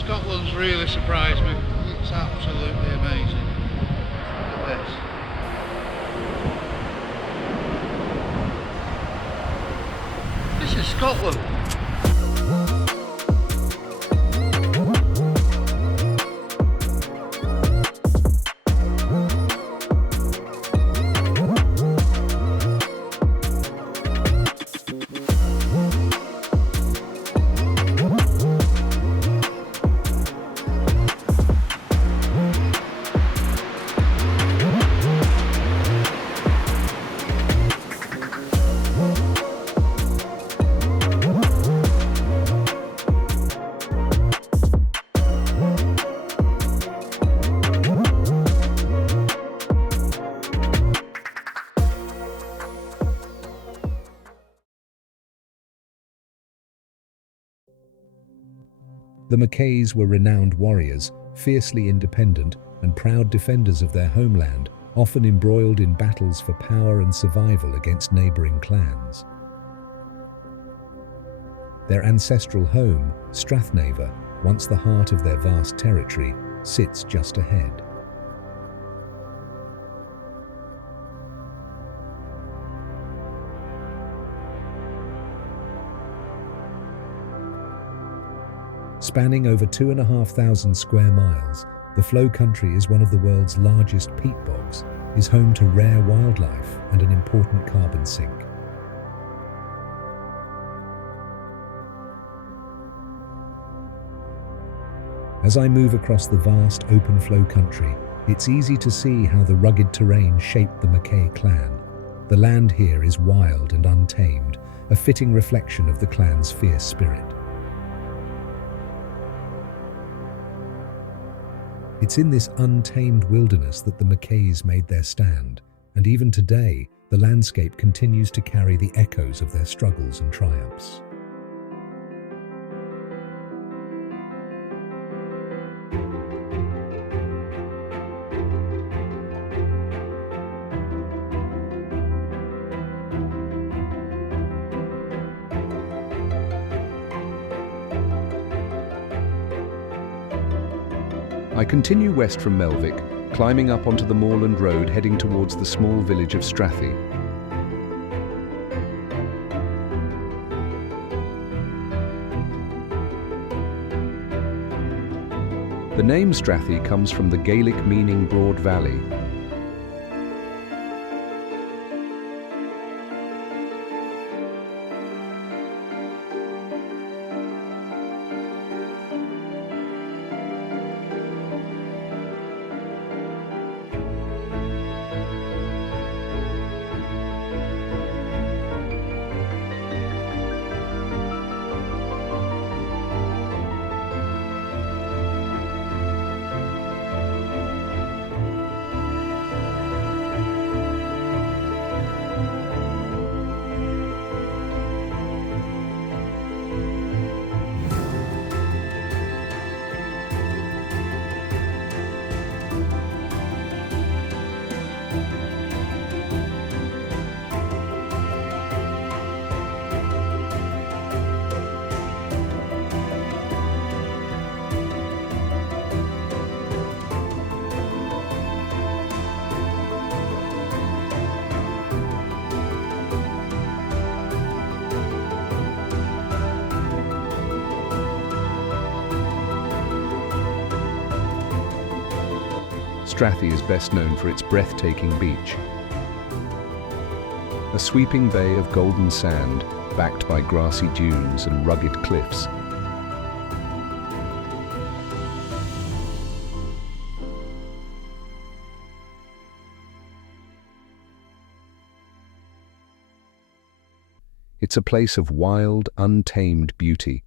Scotland's really surprised me. It's absolutely amazing. Look at this. This is Scotland. The Mackays were renowned warriors, fiercely independent and proud defenders of their homeland, often embroiled in battles for power and survival against neighbouring clans. Their ancestral home, Strathnaver, once the heart of their vast territory, sits just ahead. Spanning over 2,500 square miles, the Flow Country is one of the world's largest peat bogs, is home to rare wildlife and an important carbon sink. As I move across the vast open Flow Country, it's easy to see how the rugged terrain shaped the Mackay clan. The land here is wild and untamed, a fitting reflection of the clan's fierce spirit. It's in this untamed wilderness that the Mackays made their stand, and even today, the landscape continues to carry the echoes of their struggles and triumphs. I continue west from Melvich, climbing up onto the moorland road heading towards the small village of Strathy. The name Strathy comes from the Gaelic meaning broad valley. Strathy is best known for its breathtaking beach. A sweeping bay of golden sand, backed by grassy dunes and rugged cliffs. It's a place of wild, untamed beauty.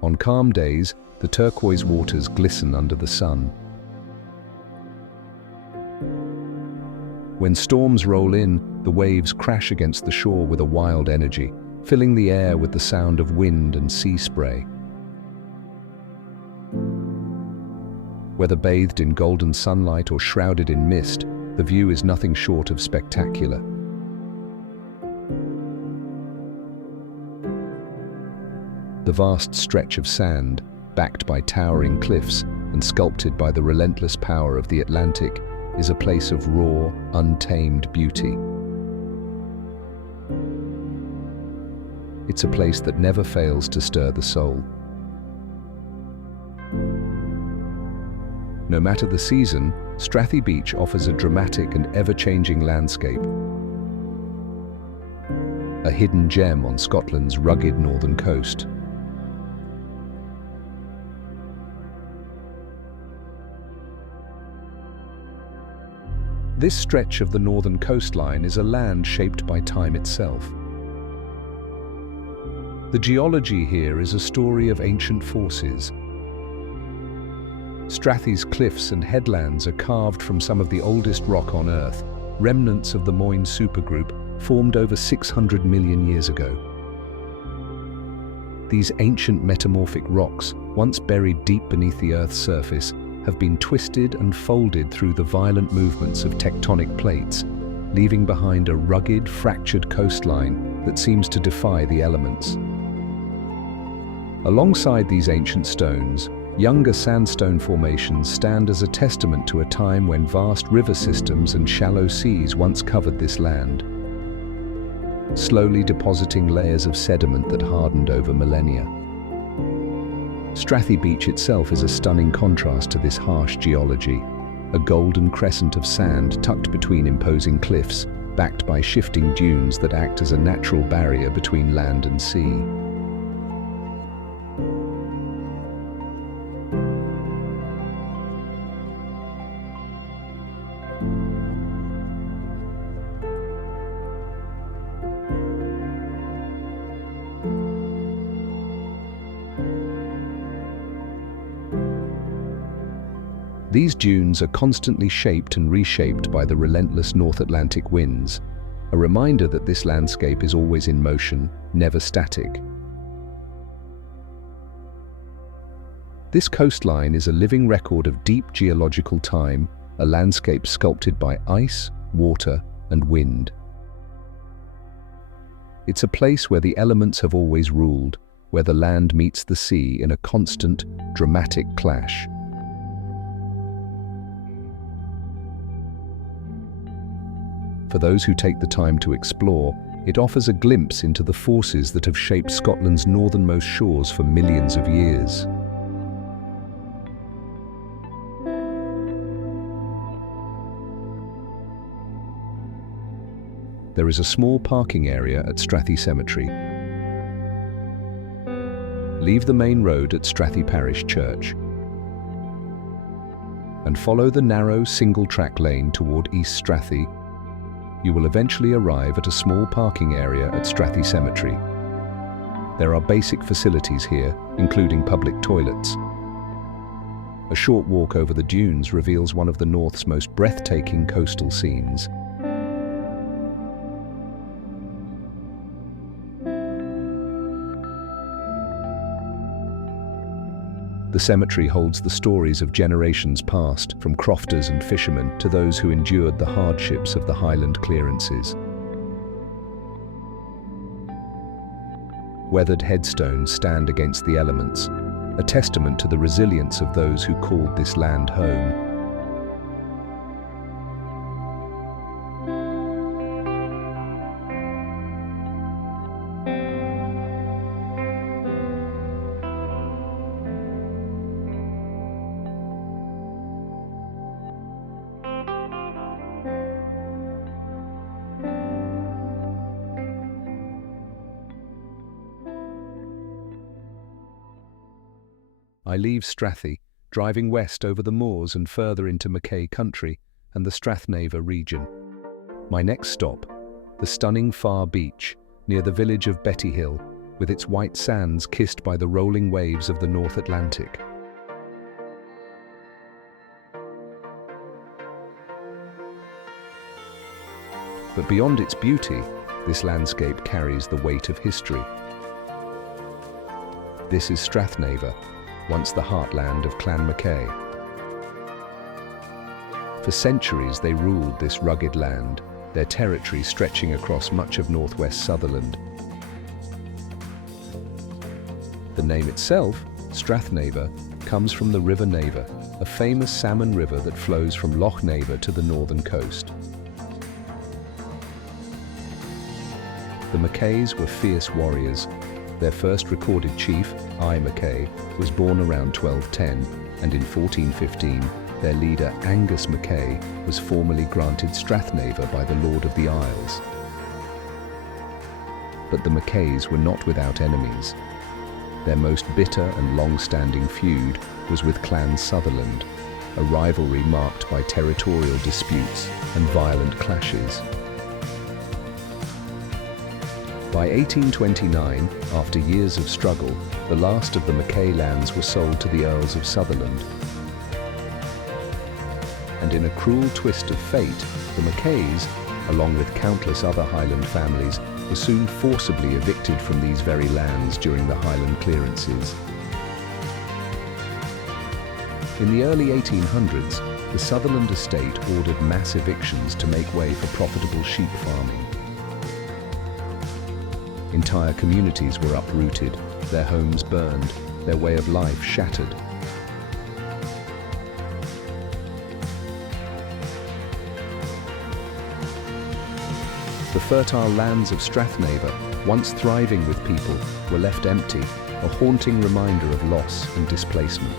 On calm days, the turquoise waters glisten under the sun. When storms roll in, the waves crash against the shore with a wild energy, filling the air with the sound of wind and sea spray. Whether bathed in golden sunlight or shrouded in mist, the view is nothing short of spectacular. The vast stretch of sand, backed by towering cliffs and sculpted by the relentless power of the Atlantic, is a place of raw, untamed beauty. It's a place that never fails to stir the soul. No matter the season, Strathy Beach offers a dramatic and ever-changing landscape, a hidden gem on Scotland's rugged northern coast. This stretch of the northern coastline is a land shaped by time itself. The geology here is a story of ancient forces. Strathy's cliffs and headlands are carved from some of the oldest rock on Earth, remnants of the Moyne supergroup formed over 600 million years ago. These ancient metamorphic rocks, once buried deep beneath the Earth's surface, have been twisted and folded through the violent movements of tectonic plates, leaving behind a rugged, fractured coastline that seems to defy the elements. Alongside these ancient stones, younger sandstone formations stand as a testament to a time when vast river systems and shallow seas once covered this land, slowly depositing layers of sediment that hardened over millennia. Strathy Beach itself is a stunning contrast to this harsh geology, a golden crescent of sand tucked between imposing cliffs, backed by shifting dunes that act as a natural barrier between land and sea. These dunes are constantly shaped and reshaped by the relentless North Atlantic winds, a reminder that this landscape is always in motion, never static. This coastline is a living record of deep geological time, a landscape sculpted by ice, water, and wind. It's a place where the elements have always ruled, where the land meets the sea in a constant, dramatic clash. For those who take the time to explore, it offers a glimpse into the forces that have shaped Scotland's northernmost shores for millions of years. There is a small parking area at Strathy Cemetery. Leave the main road at Strathy Parish Church and follow the narrow single-track lane toward East Strathy. You will eventually arrive at a small parking area at Strathy Cemetery. There are basic facilities here, including public toilets. A short walk over the dunes reveals one of the North's most breathtaking coastal scenes. The cemetery holds the stories of generations past, from crofters and fishermen to those who endured the hardships of the Highland clearances. Weathered headstones stand against the elements, a testament to the resilience of those who called this land home. I leave Strathy, driving west over the moors and further into Mackay country and the Strathnaver region. My next stop, the stunning Farr Beach, near the village of Bettyhill, with its white sands kissed by the rolling waves of the North Atlantic. But beyond its beauty, this landscape carries the weight of history. This is Strathnaver, once the heartland of Clan Mackay. For centuries they ruled this rugged land, their territory stretching across much of northwest Sutherland. The name itself, Strathnaver, comes from the River Naver, a famous salmon river that flows from Loch Naver to the northern coast. The Mackays were fierce warriors. Their first recorded chief, Mackay, was born around 1210, and in 1415, their leader Angus Mackay was formally granted Strathnaver by the Lord of the Isles. But the Mackays were not without enemies. Their most bitter and long-standing feud was with Clan Sutherland, a rivalry marked by territorial disputes and violent clashes. By 1829, after years of struggle, the last of the Mackay lands were sold to the Earls of Sutherland. And in a cruel twist of fate, the Mackays, along with countless other Highland families, were soon forcibly evicted from these very lands during the Highland clearances. In the early 1800s, the Sutherland estate ordered mass evictions to make way for profitable sheep farming. Entire communities were uprooted, their homes burned, their way of life shattered. The fertile lands of Strathnaver, once thriving with people, were left empty, a haunting reminder of loss and displacement.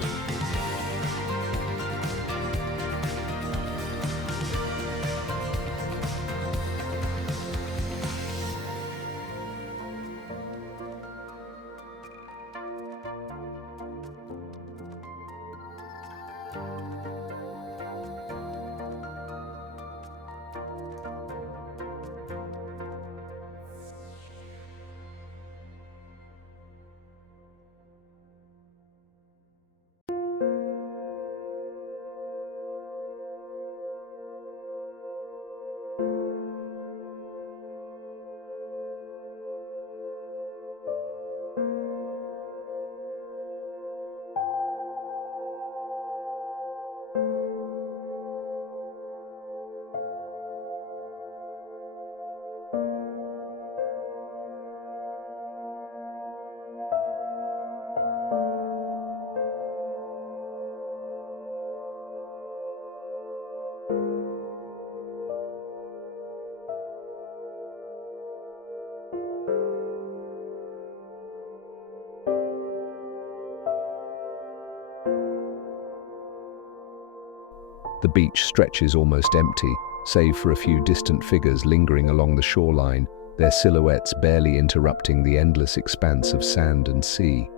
The beach stretches almost empty, save for a few distant figures lingering along the shoreline, their silhouettes barely interrupting the endless expanse of sand and sea.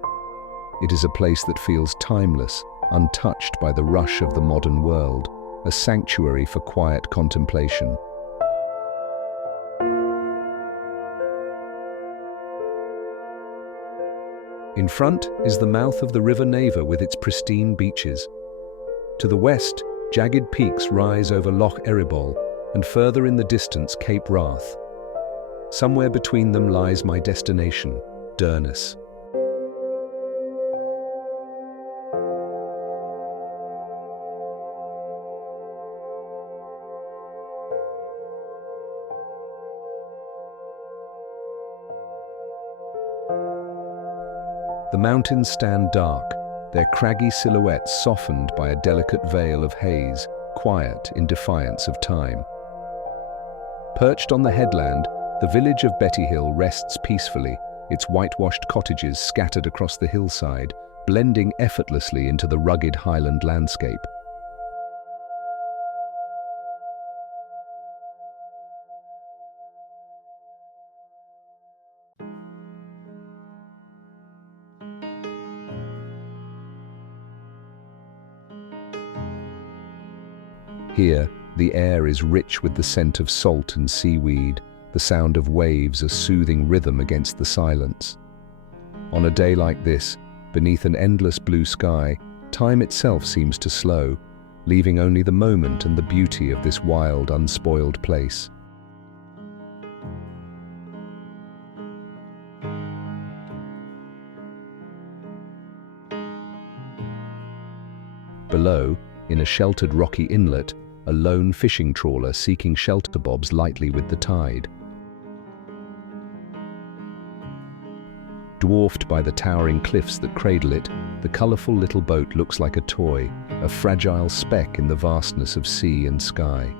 It is a place that feels timeless, untouched by the rush of the modern world, a sanctuary for quiet contemplation. In front is the mouth of the River Naver with its pristine beaches. To the west, jagged peaks rise over Loch Eribol, and further in the distance Cape Wrath. Somewhere between them lies my destination, Durness. The mountains stand dark, their craggy silhouettes softened by a delicate veil of haze, quiet in defiance of time. Perched on the headland, the village of Bettyhill rests peacefully, its whitewashed cottages scattered across the hillside, blending effortlessly into the rugged Highland landscape. Here, the air is rich with the scent of salt and seaweed, the sound of waves a soothing rhythm against the silence. On a day like this, beneath an endless blue sky, time itself seems to slow, leaving only the moment and the beauty of this wild, unspoiled place. Below, in a sheltered rocky inlet, a lone fishing trawler seeking shelter bobs lightly with the tide. Dwarfed by the towering cliffs that cradle it, the colourful little boat looks like a toy, a fragile speck in the vastness of sea and sky.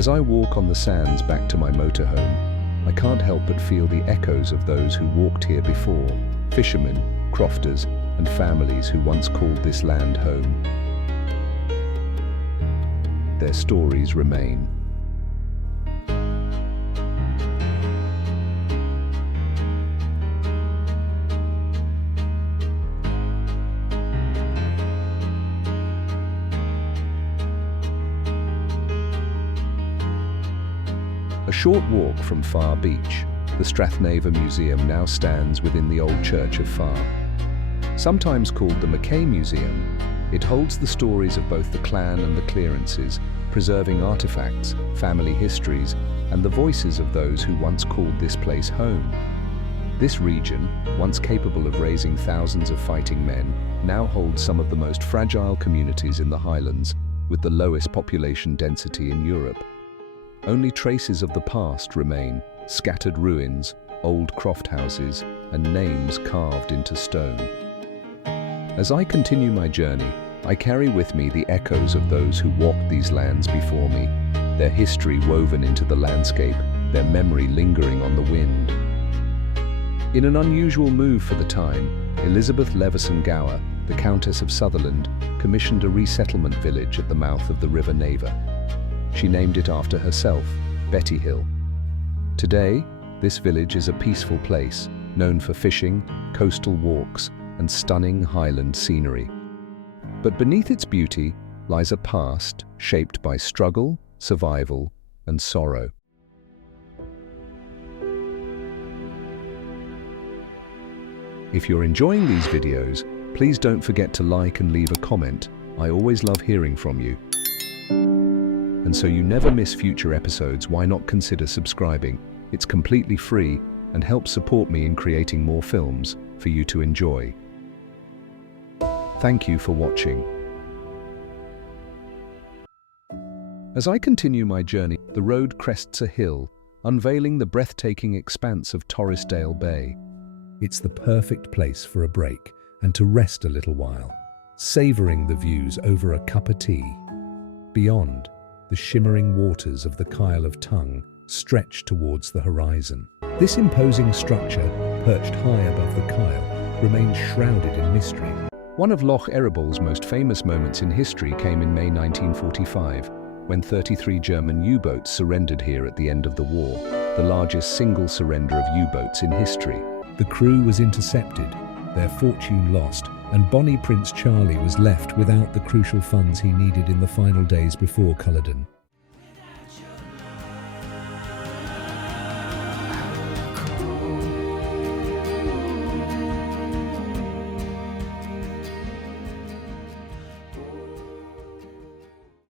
As I walk on the sands back to my motorhome, I can't help but feel the echoes of those who walked here before, fishermen, crofters, and families who once called this land home. Their stories remain. A short walk from Farr Beach, the Strathnaver Museum now stands within the old church of Farr. Sometimes called the Mackay Museum, it holds the stories of both the clan and the clearances, preserving artifacts, family histories, and the voices of those who once called this place home. This region, once capable of raising thousands of fighting men, now holds some of the most fragile communities in the Highlands, with the lowest population density in Europe. Only traces of the past remain, scattered ruins, old croft houses, and names carved into stone. As I continue my journey, I carry with me the echoes of those who walked these lands before me, their history woven into the landscape, their memory lingering on the wind. In an unusual move for the time, Elizabeth Levison Gower, the Countess of Sutherland, commissioned a resettlement village at the mouth of the River Naver. She named it after herself, Bettyhill. Today, this village is a peaceful place, known for fishing, coastal walks, and stunning highland scenery. But beneath its beauty lies a past shaped by struggle, survival, and sorrow. If you're enjoying these videos, please don't forget to like and leave a comment. I always love hearing from you. And so you never miss future episodes, why not consider subscribing? It's completely free and helps support me in creating more films for you to enjoy. Thank you for watching. As I continue my journey, the road crests a hill, unveiling the breathtaking expanse of Torresdale Bay. It's the perfect place for a break and to rest a little while, savouring the views over a cup of tea. Beyond, the shimmering waters of the Kyle of Tongue stretch towards the horizon. This imposing structure, perched high above the Kyle, remains shrouded in mystery. One of Loch Eribol's most famous moments in history came in May 1945, when 33 German U-boats surrendered here at the end of the war, the largest single surrender of U-boats in history. The crew was intercepted, their fortune lost, and Bonnie Prince Charlie was left without the crucial funds he needed in the final days before Culloden.